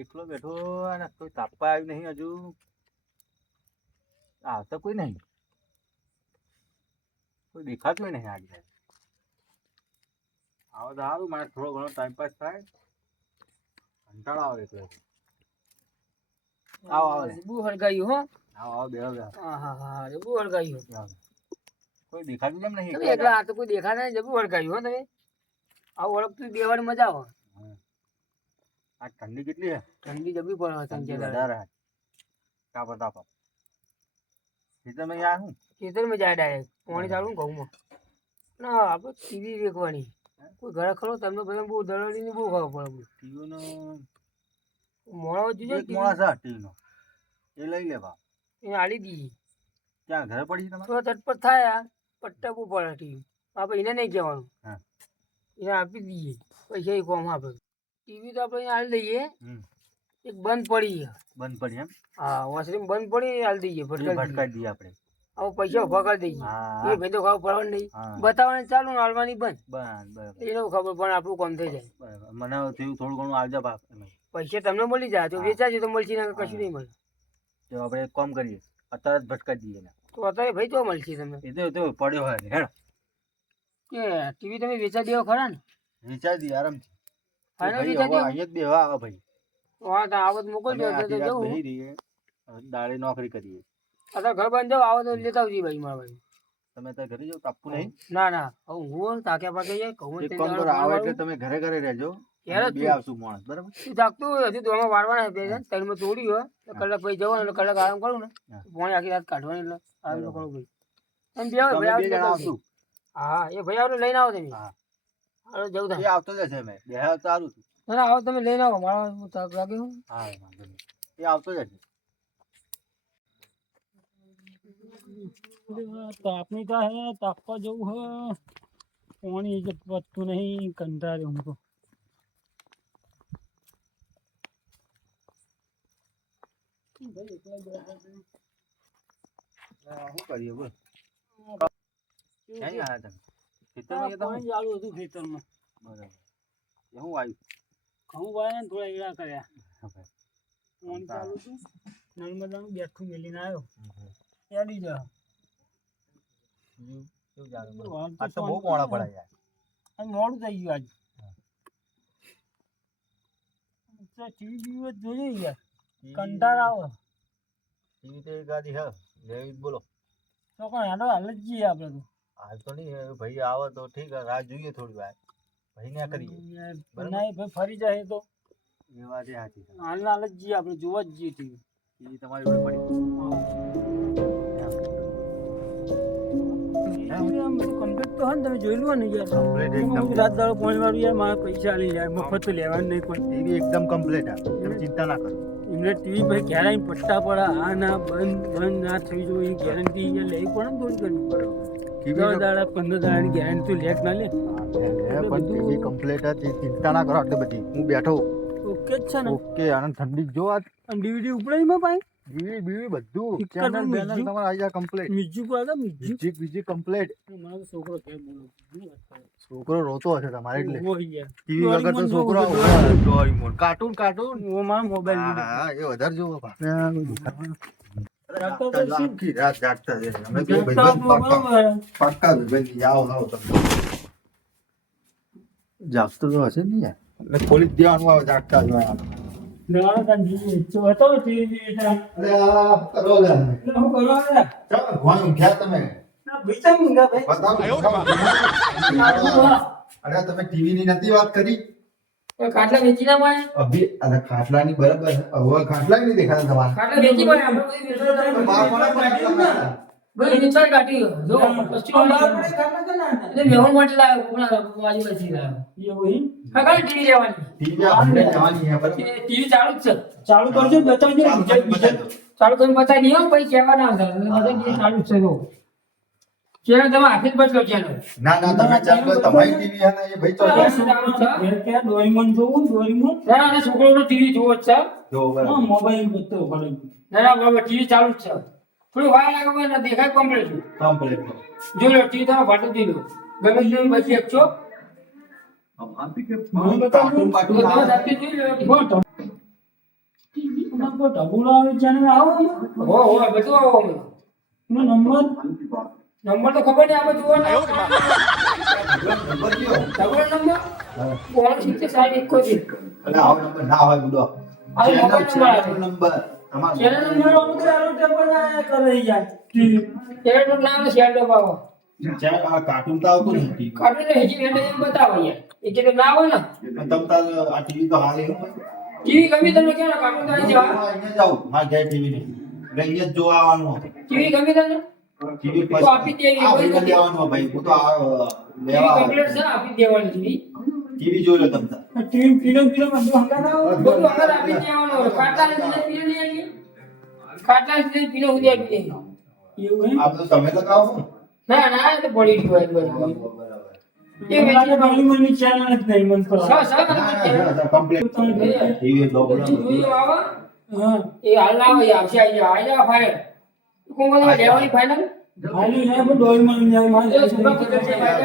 એકલો બેઠો અને કોઈ તાપવા આવ્યું નહીં હજુ. આવતા કોઈ નહીં, કોઈ દેખાતું નહીં આજે. આવો તો સારું, મારે થોડો ઘણો ટાઈમ પાસ થાય. કંટાળો આવે એટલે. આવો આવો લે. બહુ હળગાયું હો. આવો આવો બેહો બેહો. હા હા હા બહુ હળગાયું. કોઈ દેખાતું કેમ નહીં? તમે એકલા આ તો કોઈ દેખાતા નહીં, જબરું હળગાયું હો તમે. આવું ઓળખતું બેવાની મજા આવે. આ ઠંડી કેટલી છે? ઠંડી જબરી પડે ઠંડી વધારે છે. તાપો તાપો. ખેતરમાં યાર હું ખેતરમાં જાય ડાયરેક્ટ પાણી ચાલુ ઘઉંમાં. ના આપણે ટીવી દેખવાની. કોઈ ઘરે ખરો તમને બધા બહુ દરડીને બહુ ખબર પડે. ટીવીનો મોણો જોજો એક મોણા છે ટીવીનો, એ લઈ લે બા. એને આલી દીધી. ક્યાં ઘરે પડી તમારે? તો ચટપટ થાય યાર, પટ્ટા બહુ પડે ટીવી. આપણે એને નહીં કહેવાનું, હા એને આપી દઈએ પૈસા એ કોમ આપે. ટીવી તો આપણે એને આલી દઈએ. હમ એક બંધ પડી. બંધ પડી એમ? હા વોશરૂમ બંધ પડી આલી દઈએ, ભટકાઈ દઈએ આપણે. હવે પૈસા ઉભા કરી દઈએ. હા એ ભાઈ તો ખબર પડવાનું નહીં, હા બતાવવાની ચાલુ ને હાલવાની બંધ. બરાબર એને ખબર પણ આપણું કામ થઈ જાય. બરાબર. મને થયું થોડું ઘણું આવજો બાપ. પૈસા તમને મળી જાય તો વેચાશે તો મળશે ને કશું નહીં મળે. તો આપણે એક કામ કરીએ, અત્યારે જ ભટકાઈ દઈએ ને. તો અત્યારે ભાઈ તો મળશે તમને એ તો પડ્યો હોય હેડ કે ટીવી તમે વેચા દેવો ખરા ને? વિચાર દઈએ આરામથી. ફાઇનલ ભાઈ વેચા હવે દેવો. અહીંયા જ બેહવા આવે ભાઈ. હા તો આવત મોકલજો અમે તો આખી રાત જવું. બેહી રહીએ, દાડે નોકરી કરીએ. અત્યારે ઘર બંધ જાવ આવો તો લેતા આવજો ભાઈ મારા ભાઈ. તમે ત્યાં ઘરે જાઓ, તાપવું નહીં. ના ના હવે હું તાક્યા પાકે જાય કહું એક કામ કરો, આવો એટલે તમે ઘરે ઘરે રહેજો. ઘરે જ બે છું. આવશું માણસ, બરાબર? તું જાગતું હોય હજુ દોમાં વારવાના છે બે ત્રણમાં તોડી હોય તો કલાક પછી જવાનું એટલે કલાક આરામ કરું ને હા. પાણી આખી રાત કાઢવાની એટલે આરામ તો કરું ભાઈ. એમ બે તમે ભાઈ બે જણા આવશું. હા એ ભાઈ આવો લઈને આવો તમે. હા. હાલો જવું એ થાય. આવતો જ હશે. મેં બેહ્યા તો સારું હતું. ના ના આવો તમે લઈને આવો મારા તાપ લાગે હું. હા વાંધો નહીં. એ આવતો જ હશે. તાપની તો હે તાપવા જવું હે પાણી જ પતતું નહીં કંટાળ્યો હું તો. શું કરીએ બોલ? ક્યાં આવ્યા તમે? ખેતરમાં ગયા તમે? પાણી ચાલુ હતું ખેતરમાં. બરાબર. એ શું આવ્યું? ઘઉં વાળ્યા ને થોડા એડા કર્યા. હા ભાઈ. પાણી ચાલુ હતું નર્મદાનું બેઠું મેલીને આવ્યો. એડી જા બીજું કેવું ચાલે? બોલો. હાલ તો આજ તો બહુ શાંતિ મોડા છે. પડ્યા યાર. અને મોડું થઈ ગયું આજ. ટીવી બીવી જોઈએ યાર કંટાળો આવે. ટીવી તો એક ગાડી હે લેવી જ બોલો. તો પણ હેડો હાલ જ જઈએ આપણે તો. હાલ તો નહીં, હવે ભાઈ આવે તો ઠીક, રાહ જોઈએ થોડી વાર. ભાઈ ના કરીએ. બરાબર. ના એ ભાઈ ફરી જાય તો એ વાત એ સાચી છે. હાલ હાલ જ જઈએ આપણે જોવા જ જઈએ ટીવી. ટીવી તમારી જોડે પડી. આમ બધું કમ્પ્લીટ તો હે ને તમે જોયેલું હોય ને યાર. કમ્પ્લીટ એકદમ. હું રાત દાડો પાણી વાળું યાર મારા પૈસા લઈ જાય મફત તો લેવાનું નહીં કોઈ. ટીવી એકદમ કમ્પ્લીટ છે, તમે ચિંતા ના કરો. એમને ટીવી ભાઈ ઘેર આવીને પટ્ટા પડે આ ના બંધ ના થઈ જાય એ ગેરંટી લેવી પડે ને થોડી કરવી પડે. ટીવી 10 દાડા 15 દાડાની ગેરંટી લેક ના લે. પણ ટીવી કમ્પ્લીટ હતી, ચિંતા ના કરો આટલી બધી. હું બેઠો ઓકે જ છે ને. ઓકે. આનંદ ઠંડી જો આ અને ડીવીડી ઉપડે એમાં ભાઈ બીવી બીવી બધું પિક્ચર ચેનલ નું બેનલ મ્યુઝિક. તમારે આવી જાય કમ્પ્લીટ. મ્યુઝિક વાળા મ્યુઝિક. મ્યુઝિક બીજી કમ્પ્લીટ. મારો તો છોકરો કે બોલો છોકરો રોતો હશે તમારે એટલે. યાર ટીવી વગર તો છોકરો ડોરેમોન કાર્ટૂન કાર્ટૂન. મારા મોબાઈલ હા એ વધારે જોવો બા. જાગતા તો આખી રાત જાગતા છે. અમે બે જાગતા ભાઈબંધ તો બરાબર. પાક્કા ભાઈબંધ. આવો આવો તમે. જાગતો તો હશે ને યાર. એટલે ખોલી જ દેવાનું આવે જાગતા જ હોય. નાના કાંજી હતો ટીવી અરે આ કરો લે. હું કરવા આવ્યા ચાલો ભણ ગયા તમે. ના બીજા મુંગા ભાઈ બતાવો. અરે તમે ટીવી ની નથી વાત કરી. ખાટલા વેચી ના મળે. અભી અરે ખાટલાની બરાબર. હવે ખાટલા નહીં દેખાતા તમારે. ખાટલા વેચી મળે આપણે બધી વેચવા ભાઈ વેચવા કાઢી જો પશ્ચિમ એટલે મેહોણ માટે લાવ્યો કોણ બાજુ નથી લાવ્યો એવું હા કાલે ટીવી લેવાની. ટીવી આપણે જવાની છે બરાબર. ટીવી ચાલુ જ છે. ચાલુ કરજો બતાવજો ચાલુ કરીને બતાવી દઈએ પછી કહેવા ના આવતા બધા ચાલુ જ છે જો ચેનલ તમે આખી જ બદલો ચેનલ. ના ના તમે ચાલો તમારી ટીવી હે ને એ ભાઈ ચાલો. ડોરીમોન જોવું ડોરીમોન ના ના છોકરોનો ટીવી જોવો જ છે. જો બરાબર. મોબાઈલ બધો ભલે ના ના બરાબર ટીવી ચાલુ જ છે. થોડી વાર લાગે પણ દેખાય કમ્પ્લીટ. કમ્પ્લીટ. જો લો ટીવી તમે ફાટો જોઈ લો ગમે તેવી બચી શકશો મને બતાવો. પાટું તો તમે ના જાતે જોઈ લો. હો, તો. એમાં કોઈ ઢબુલો આવે channel આવો આમાં? હો, બધું આવો અમે. એનો નંબર તો ખબર નહીં, આપણે જોવાનો. નંબર કયો? ઢબુલો નંબર? હા. 69 એટલે આવો નંબર ના હોય બુડો. આ મોબાઈલ ચેનલ નંબર તમારો ચેનલ નંબર આવો તો આરો ટેબલ આ કરે યાર. ચેનલ નામ શેર દો બાવો. ચેનલ આ કાર્ટૂન તો આવતું નથી. કાઢી ને હજી એને એમ બતાવો યાર. એ કે ના હોય ને. પણ તમ તાર આ ટીવી તો હાલે એવું હોય. ટીવી ગમી તમને કેમ કાઢું તો આવી જાવ. અહીંયા જાવ માર ઘરે ટીવી નહીં. એટલે અહીંયા જ જોવા આવવાનું હતું. ટીવી ગમી તમને? ટીવી તો આપી દેવી, આ કોઈ ભાઈને નથી. લેવાનું ભાઈ હું તો આ ટીવી લેવા કમ્પ્લીટ છે આપી દેવાની ટીવી. ટીવી જોઈ લો તમ તાર. ટીવી ફિલ્મ બધું હંગાતા બધું આગળ આપી દેવાનું. કાટલા ને પીને નહીં આવી. કાટલા ને પીને ઉડી આપી દેવાનું. એવું હે? આ બધું તમે તો કાવ છો ને? ના ના એ તો પડી ગયું બધું. બરાબર. એ વેચી બાલીમની ચેનલ જ નહીં મન પર. કમ્પ્લીટ ટીવી પ્રોબ્લેમ જોયું આવા? હા. એ હાલ ના આવે આવશે આવી જાવ ફાઇનલ. કોણ કોણ લેવાની ફાઇનલ? ફાઇનલ લે પણ ડોઈ માં જાય માં. એ સુબહ કદર છે ભાઈ.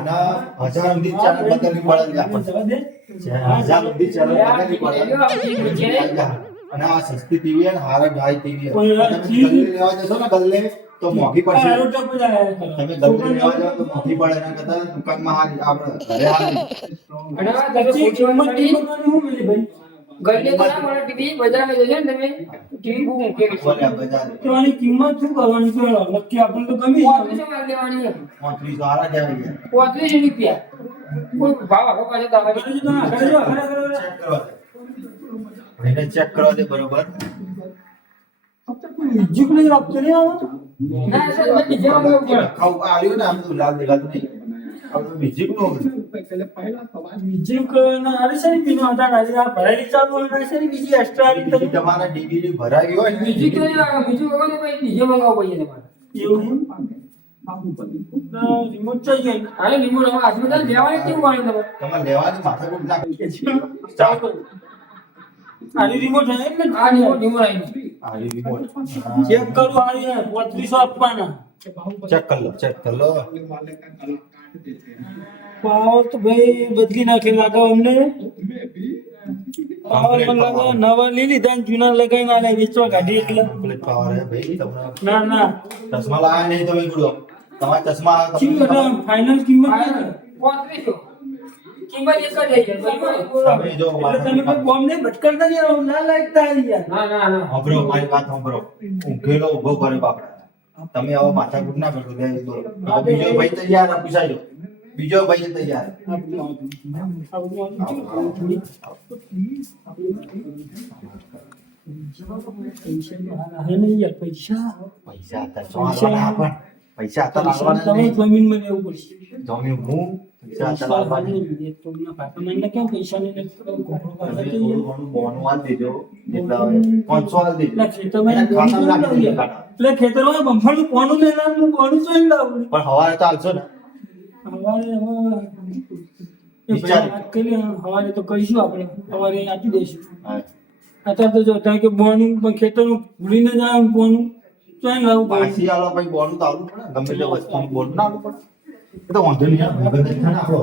અને 1000 સુધી ચેનલ બદલવી પડે છે આપણને. 1000 સુધી ચેનલ બદલવી પડે. અને આ સસ્તી ટીવી અને હારા ગાય ટીવી તમે ગલ્લે લેવા જશો ને ગલ્લે તો મોંઘી પડશે. તમે ગલ્લે લેવા જાવ તો મોંઘી પડે એના કરતા દુકાનમાં હારી આપણે ઘરે હારી. અને આ તમે કિંમત હું મળી ભાઈ. ગલ્લે તો ના મળે ટીવી બજારમાં જજો ને તમે ટીવી બહુ મૂકે છે. બોલ્યા બજાર તો આની કિંમત શું કરવાની છે? નક્કી આપણે તો ગમી 35 માં લેવાની છે. 35 હારા કહેવાય યાર. 35 રૂપિયા. કોઈ ભાવ આપો પાછો તો આવે. ચેક કરવા દે. ભાઈને ચેક કરવા દે બરોબર. મ્યુઝિક નહીં આપતો નહીં આવો. ના સર મેં ડીજે માં ગયો. ખાવ આવ્યું ને આમ તો લાલ દેખાતું નહીં. આ તો મ્યુઝિક નો મ્યુઝિક ના આરે સરી પીનો હતા આજે આ ભરાઈ ચાલુ હોય ને સરી બીજી એક્સ્ટ્રા આવી ટીવી તમારા ડીવીડી ભરાવી હોય ને મ્યુઝિક તો નહીં આવે. મ્યુઝિક વગર તો ભાઈ ડીજે મંગાવવો પડે તમારે. એવું રિમોટ ચાહીએ. આને રિમોટ હવે આજમાં લેવાની કેવું પાણી તમારે? તમારે લેવાની માથાકૂટ ના ચાલ આની રિમોટ હે ને? આ રિમોટ આવી. આ રિમોટ ચેક કરું આની 3500 આપવાના. ચેક કર લો ચેક કર લો. પાવર તો ભાઈ બદલી નાખે લાગે અમને. પાવર પણ લાગે નવા લઈ લીધા ને જૂના લગાવીને આલે વેચવા કાઢી એટલે. કમ્પ્લીટ પાવર હે ભાઈ તમને. ના ના ચશ્મા લાયા નહીં તમે ગુડો. તમારા ચશ્મા ફાઇનલ કિંમત 3500. કિંમત એક જ રહી જાય. તમે જો એટલે તમે કોઈ બોમ્બ ને ભટકાડતા નહીં આવો. ના લાગતા આવી યાર. ના ના ના સાંભળો મારી વાત સાંભળો. ઊંઘેલો ઊભો કરે બાપડા. તમે આવો માથાકૂટ ના કરશો લે બોલો. બીજો ભાઈ તૈયાર આ પૂછાયો. બીજો ભાઈ તૈયાર. પૈસા પૈસા હતા પણ પૈસા હતા લાવવાના તમે નહીં. જમીનમાં રહેવું પડશે. જમીન હું પૈસા હતા લાવવાના નહીં. કેમ પૈસા ને તમે થોડું ઘણું બોનું આલ દેજો. જેટલા હોય 500 આલ દેજો. ખેતરમાં ખાતર નાખી દેજો કાકા. એટલે ખેતરમાં બમ્ફાનું પોનું લઈ લાવું પોનું તો લઈ લાવું. પણ હવારે તો હાલશો ને. હવારે તો કહીશું આપણે હવારે આપી દઈશું. હા. અત્યારે તો જો કારણ કે બોનું પણ ખેતરનું ભૂલીને જાય બોનું તો એને લાવવું પડે. પાછી આલો ભાઈ બોનું તો આવવું પડે. ગમે તે વસ્તુનું બોનું ના આવવું પડે. એ તો વાંધો નહીં યાર. ભગત જ છે ને આપણો.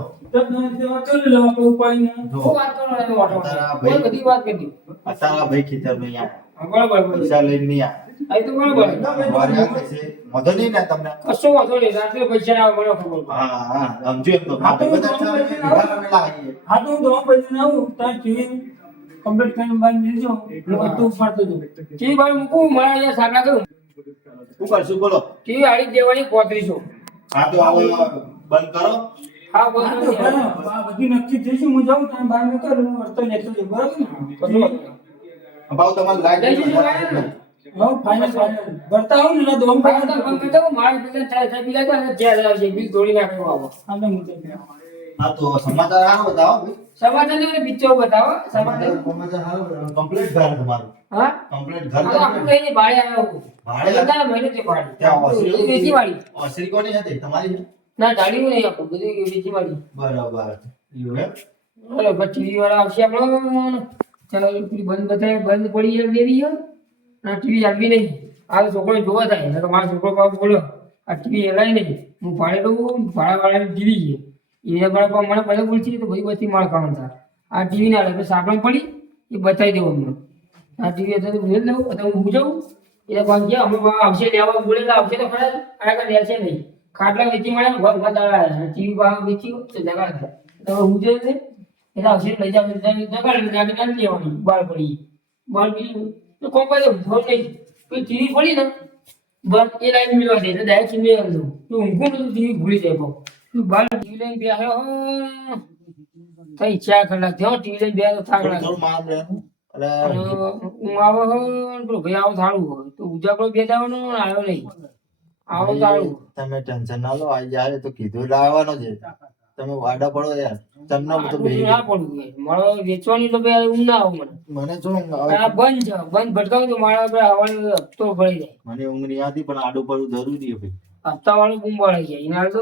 કરી લો આપણે ઉપાયને. જો. શું વાત કરો છો? કોઈ બધી વાત કરી. અત્યારે ભાઈ ખેતર નહીં આવે. બરાબર પૈસા લઈને નહીં આવે. આ તો બરાબર. સવારે આવે છે. વાંધો નહીં ને તમને. કશો વાંધો નહીં. રાત્રે પૈસા ના આવે મને ખબર પડે. હા હા સમજો એમ તો. હા, તો બધા હું છે, ભેગા રમેલા આવીએ. હા તો હું દવા પૈસા ના આવું તાર ટીવી કમ્પ્લીટ કરીને બહાર નીકળજો. હું બધું ઉપાડતો જઉં. ટીવી બહાર મૂકું મારા અહીંયા સાગા કરું. શું કરશું બોલો. ટીવી આડી દેવાની 3500. હા તો હવે બંધ કરો. હા બધું નક્કી થઈશું. હું જાઉં ત્યાં બહાર નીકળું હું અડતો લેતો જઉં. બરાબર ને? ભાવ તમારે લાઈટ હા ફાઇનલ ભરતા આવું ને દોમ ફાઇનલ બંધ કરતા મારા બીજા થાય બીજા તો જ્યાં આવશે બિલ તોડી નાખવા આવો. હા તો સમાચાર હારો બતાવો ભાઈ. સમાચાર ને પિક્ચર બતાવો. સમાચાર સમાચાર હારો બતાવો. કમ્પ્લીટ ઘર તમારું. હા કમ્પ્લીટ ઘર આપણે કઈ ભાડે આવ્યો. ભાડે? બધા મહિને તે ભાડે. ત્યાં ઓસરી વેચી વાળી. ઓસરી કોની હતી તમારી? ના ગાડી નહીં આપું બધી વેચી વાળી. બરાબર એવું એમ. અરે પછી ટીવી વાળા આવશે આપણો ચાલો પેલી બંધ બતાવે બંધ પડી જાય દેવી છે ના ટીવી આવી નહીં. આ છોકરો જોવા થાય એટલે મારો છોકરો બાબુ બોલ્યો આ ટીવી હલાય નહીં હું ભાડે દઉં ભાડા વાળાની ટીવી છે એને પણ મને પહેલા પૂછી તો બધી બધી માળ ખાવાનું થાય આ ટીવી ના એટલે સાપણ પડી એ બતાવી દેવું અમને આ ટીવી હતું તો ભૂલ દઉં અથવા હું જાઉં એટલે પણ ગયા અમે આવશે લેવા બોલે તો આવશે તો ખરા આ કાંઈ રહેશે નહીં ખાટલા વેચી મળે ઘર ઘર દાડા ટીવી બહાર વેચી તો જગા થાય તો હું જે છે એટલે આવશે લઈ જાવ જગાડી લેવાની બાર પડી બાર પડી તો કોમ પાસે ભોર નહીં ટીવી પડી ને બસ એ લાઈન મિલવા દે એટલે ડાયરેક્ટ મેળ દઉં તો ઊંઘું બધું ટીવી ભૂલી જાય બહુ બાર ટીવી લઈને બેઠો થઈ 4 કલાક થયો ટીવી લઈને બેઠો થાક લાગે થોડું માર લેવાનું અને હું આવો હો પેલો ભાઈ આવો થાળું હોય તો ઉજાગરો બે જવાનો આવ્યો નહીં આવો થાળું તમે ટેન્શન ના લો આઈ જાય તો કીધું લાવવાનો છે તમે વાડા પડો યાર તમને બધું બેહી ના પડવું મળો વેચવાની તો ભાઈ ઊંઘ ના આવે મને જો આ બંધ છે બંધ ભટકાવું તો મારા આપણે હવાનો હપ્તો ભરી જાય મને ઊંઘ નહીં આવતી પણ આડું પડવું જરૂરી છે ભાઈ હપ્તા વાળું બૂમ પડે છે એના તો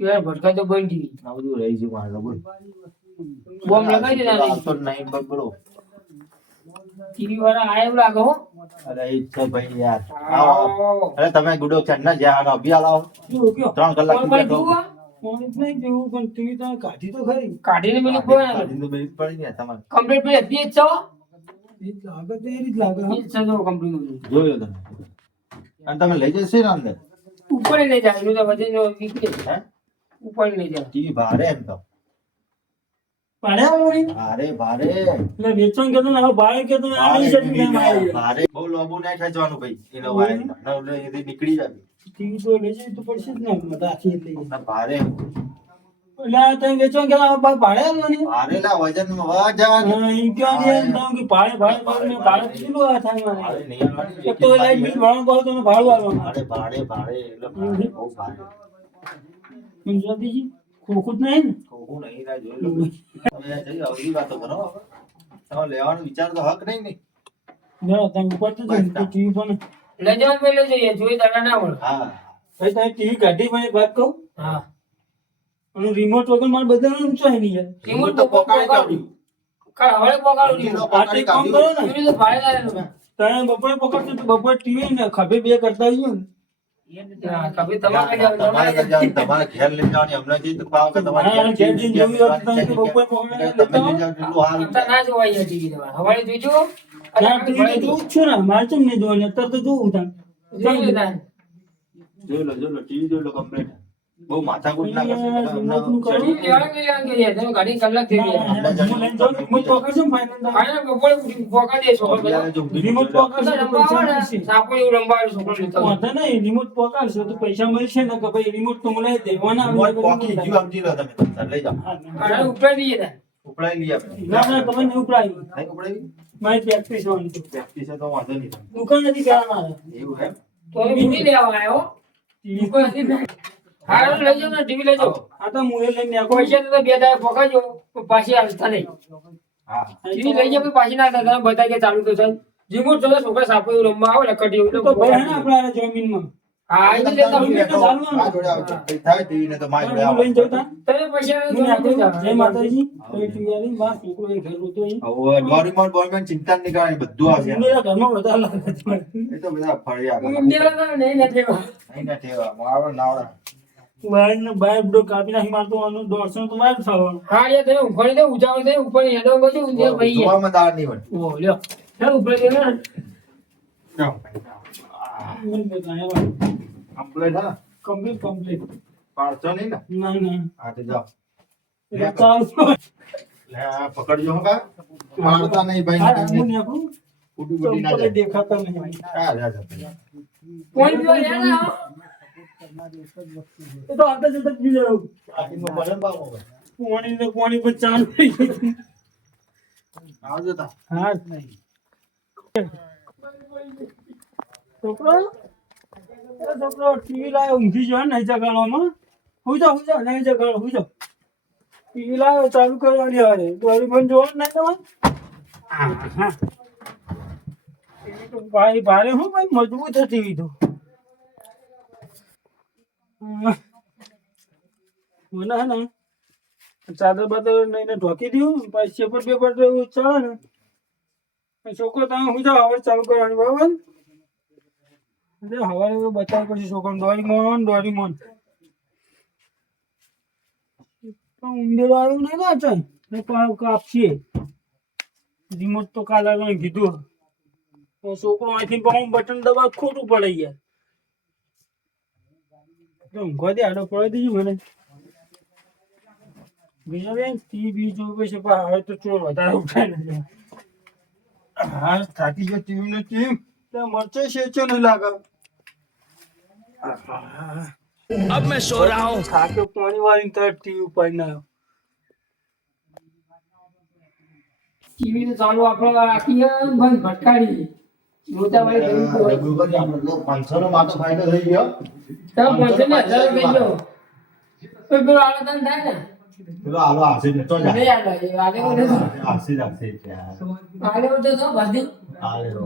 પેલા ભટકા તો બંધ ટીવી આ બધું રહી છે મારે બોલ બોમ્બ લગાવી દેના આવતો નહીં બગડો ટીવી વાળા આયા લાગે હો અરે ઈ તો ભાઈ યાર આવો અરે તમે ગુડો ચન્ના જ્યાં અભિયાલ આવો 3 કલાક થી બેઠો કાઢીને મને કાઢીને તો બેઠી પડી ને તમારે કમ્પ્લીટ પે હતી જ છો કમ્પ્લીટ જોયો તમે અને તમે લઈ જશે ને અંદર ઉપર લઈ જાય એનું તો વજન નીકળે હે ઉપર લઈ જાય ટીવી ભારે એમ તો પાડે આવડી ભારે ભારે એટલે વેચણ કેતો ને હવે ભાડે કેતો ને આ નહીં શકું કેમ આવી ભારે બહુ લોબુ નહીં ખેંચવાનું ભાઈ એ લવાય નવલે એથી નીકળી જાય ટીવી તો લઈ જાય તો પડશે જ ને રાખી લઈ ના ભારે એટલે આ તમે વેચણ કેતો ભાડે આવવાની ભારે લા વજન વજન એમ ક્યાં દે તમે કે ભાડે ભાડે કેટલું આ થાય મને ભારે નહીં આવવાની. એક તો લાઈટ બિલ ભાડું કહો તો ભાડું આવવાનું ભારે ભારે ભારે એટલે ભારે બહુ ભારે સમજાતી ખોખું જ નહીં ને કોકું નહીં ના જોઈ લો તમે યાર જઈ આવડી વાતો કરો હવે. તમે લેવાનો વિચાર તો હક નહીં ને ના તમે ઉપર તો ટીવી પણ લઈ જવા પે લઈ જઈએ જોઈ દાડા ના મળે હા ભાઈ તમે ટીવી કાઢી મને વાત કહું હા અને રિમોટ વગર મારે બધાનું ચાહી નહીં યાર રિમોટ તો પોકાડી કાઢ્યું હવે પકાડું રિમોટ પાટી કામ કરો ને ટીવી તો ભાડે લાવેલું તમે બપોરે પકડશો તો બપોરે ટીવી ને ખભે બે કરતા આવીએ ને ખભે તમારે તમારે ઘેર લઈ જવાની અમને જે તો પાવ કે તમારે હા, ઘેર જઈને જોયું હોત તો તમે બપોરે પકડીને તમે લઈ જાઓ એટલું સારું છે. ના જોવાય યાર ટીવી તમારે હવારે જોઈજો ના ટીવી તો જોઉં જ છું ને મારે ચમ નહીં જોવાનું અત્યારે તો જોઉં તમે જોઈ લો ટીવી જોઈ લો કમ્પ્લીટ બહુ માથાકૂટ ના કરશે પૈસા મળશે ને કે ભાઈ રિમોટ તો મને દેવાના પોકી ગયું સમજી લો તમે લઈ જાઓ ઉપડાઈ દઈએ ઉપડાઈ લઈએ આપણે ના ના તમે નહીં ઉપડાવી નહીં ઉપડાવી મારી પ્રેક્ટિસ હોવાની વ્યક્તિ છે તો વાંધો નહીં દુકાન નથી કરવાના એવું હે તો મૂકી લેવા આવ્યો દુકાન નથી હારું લઈ જાઓ ને ટીવી લઈ જાઓ આ તો મુએ લઈને આખો પૈસા તો બે દાય પકાજો પાછી આવતા નહીં હા ટીવી લઈ જાઓ પાછી ના થાય તમે બતાવી કે ચાલુ તો છે રિમોટ જો છોકરા સાપો રમવા આવે ને કટી તો ભાઈ હે ને આપણા જમીનમાં હા એ તો લેતા હું તો ચાલુ આ જોડે આવજો કઈ થાય ટીવી ને તો માય જોડે આવો લઈને જતા તમે પૈસા જય માતાજી કોઈ ટીવી આલી બસ છોકરો એ ઘર રોતો અહીં હવે ડોરીમોન બોરીમોન ચિંતા નહીં કરવાની બધું આવશે મેરા ઘરમાં બધા લાગે એ તો બધા ફળિયા કરે. ઇન્ડિયા નહીં નથી નહીં ના ઠેવા મારો નાવડા બાય બ્ડો કાપી નાખી મારતો આનું દોડસો તો વાર થવાનું હા યાર તમે ઉઘાડી દે ઉજાવળ દે ઉપર હેડો ગજો ઉંદિયા ભાઈ જોવામાં દાળ નહીં હોય ઓ લ્યો ચાલ ઉપર દે ને જાઓ. મને બતાયા કમ્પ્લીટ હા કમ્પ્લીટ પાડશો નહીં ને ના ના હા તો જાઓ ચાલ લે આ પકડજો હો કા પાડતા નહીં ભાઈ હા હું ને આપણું ફૂટી ફૂટી ના ઉપર જાય દેખાતા નહીં હા જા જા કોણ પીવા લે ના તો આગળ જતા પી જાવ આખીમાં ભલે બાબો ભાઈ પાણી પર ચાલ આવજો તા હા નહીં છોકરો ટીવી લાવ્યો ઊંઘી જાય ને જગાડવામાં હું જાઉં નહીં જગાડો હું જાઉં ટીવી લાવ્યો ચાલુ કરવાની હારે દોરી પણ જોવાનું નહીં તમારે હા ટીવી તો ભાઈ ભારે હું ભાઈ મજબૂત છે ટીવી તો મને હે ને ચાદર બાદર નહીં ઢોકી દઉં પછી પેપર પેપર એવું ચાલે ને છોકરો તમે હું જાઓ હવે ચાલુ કરવાની બરાબર એટલે હવારે બતાવ પછી છોકરો દોરીમોન પણ ઉંદેરો આવ્યું નહીં ના ચાલ ને પાછું કાપશે રિમોટ તો કાલે લઈને કીધું તો છોકરો અહીંથી પાછું બટન દબાવ ખોટું પડે યાર તો ઊંઘવા દે આડો પડી દેજો મને બીજા બેન ટીવી જોવે છે પણ હવે તો ચોર વધારે ઉઠાય ને હા થાકી ગયો ટીવી ને ટીમ ત્યાં મરચે શેચો નહીં લાગે अब मैं सो रहा हूँ। થાક્યો પાણી વાળી તરત ટીવી ઉપર ના ટીવી તો ચાલુ આપણે રાખીએ બંધ ભટકાડી જોતા ભાઈ જોયું તો હોય. ગુગલ આપણે તો 500 નો માતો ફાયદો થઈ ગયો. તો પહોંચે ને 1000 થઈ ગયો તો પેલો આલતન થાય ને પેલો આલો આવશે ને તો જા. નહીં આલે આલે બધું આવશે યાર. આલે બધું તો બધી આલેરો.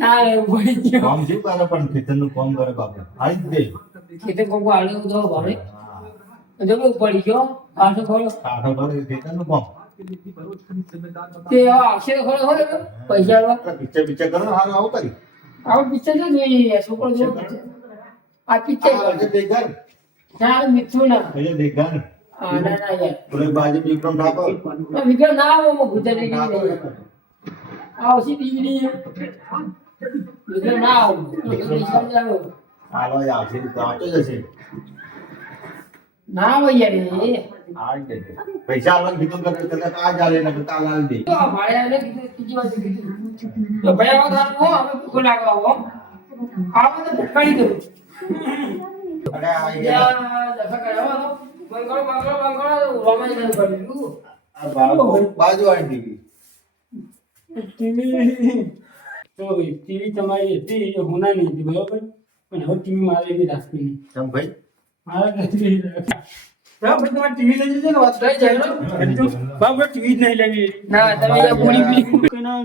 ના રે પડી ગયો કામ શું કરે પણ ખેતરનું કામ કરે બાપુ. આવી જ ગઈ. ખેતર કોકો આલે બધું ભાવે જો કે પડી ગયો પાછો ખોલો કાઢો કરે ખેતરનું કામ. તે આવશે તો ખોલો ખોલો પૈસા આલવા પિક્ચર કરો હારું આવું કરી. આવું પિક્ચર તો જોઈએ છોકરો જો આ પિક્ચર આ આજે દેખાર. ના મીઠું ના એટલે દેખાર. ના ના યાર પૂરે બાજુ વિક્રમ ઠાકોર. વિક્રમ ના આવો ગુજરાતી ટીવી નહીં આવશે ટીવી નહીં વિક્રમ ના આવો હાલો એ આવશે તો આવતો જશે. ના આવે યાર એ આવી જશે. પૈસા આલવાનું કીધું કરે કદાચ આ ચાલે ને કાલ આલી દે. તો મારે આને કીધું ત્રીજી વાર કીધું તો ભાઈ આવો થાર હો અમે ભૂખ લાગવા આવો આવો તો ભટકાડી દો અરે આવી ગયા. યા દફા કરાવો તો બંગળો રોમાઈ જવું પડ્યું આ બાજુ આવી ટીવી. ટીવી તો ટીવી તમારી હતી એ હોનાની હતી બરોબર પણ હવે ટીવી મારે બી રાખવી નહીં કેમ ભાઈ? મારે નથી ભાઈ તમારે ટીવી લઈ જજો ને વાત લઈ જાય લો. બાબા ટીવી જ નહીં લેવી ના તમે યા પૂરી પી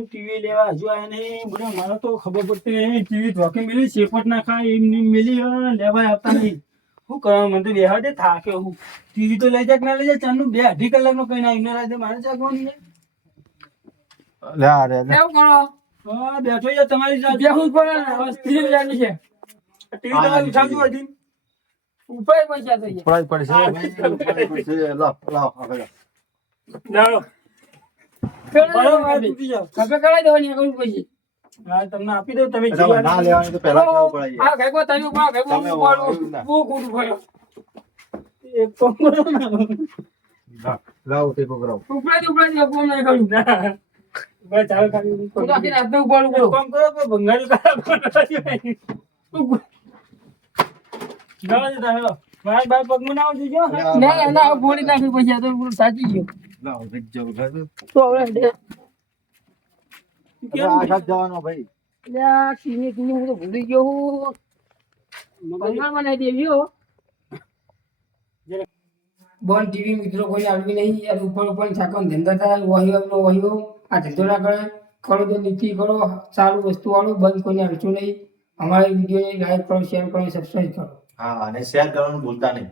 ટીવી લેવા હજુ આયા નહીં બધા મારે તો ખબર પડતી નહીં ટીવી ધોકે મેલી શેપટ ના ખાય એમની મેલી લેવા આવતા નહીં શું કરવા મને તો બેહવા દે થાક્યો હું ટીવી તો લઈ જાય કે ના લઈ જાય ચાંદનું 2-2.5 કલાકનો કઈ ના એમને રાતે મારે જાગવાનું છે લે આ રે કેવું કરો હા બેઠો છે તમારી સાથે બેહું પડે ને હવે સ્ત્રી જાની છે ટીવી તમારે ઉઠાવજો હજી ઉપર પૈસા થઈ જાય પડાઈ પડશે પડાઈ પડશે. લાવ લાવ આગળ. લાવો પેલો બરાબર તૂટી જાઓ ખબર કરાવી દેવાની આગળ પછી હા તમને આપી દઉં તમે એટલે હવે ના લેવાની તો પહેલા કેવું પડાય. આ ગાયકો તમે ઉભા ગાયકો તમે ઉપાડું ના. બહુ ખોટું પડ્યું એક કામ કરો ને લાવ તે પકડાવ. ઉપરાથી કોમ નહીં કરું ના બસ ચાલો ખાલી હું તો આખી રાત ઉપાડું એક બોલો કામ કરો કે ભંગારી મારા બાર પગમાં ના આવજો જો હા. ના ના ફોડી નાખી પછી આ તો પૂરું સાચી ગયો લાવ ગજ્જો ઘર. તો હવે કેમ આઘાત જવાનો ભાઈ. લ્યા ટીવી હું તો ભૂલી ગયો હું બંગાળ બનાવી દેવી હો બોન ટીવી મિત્રો કોઈ આવડી નહીં યાર ઉપર ઉપર થાકવાનો ધંધા થાય વહીઓ આ ધંધો ના કરે કરો તો નીતિ કરો સારું વસ્તુ વાળું બંધ કોઈને આવશું નહીં અમારી વિડીયોને લાઈક કરો શેર કરો સબસ્ક્રાઈબ કરો હા અને શેર કરવાનું ભૂલતા નહીં.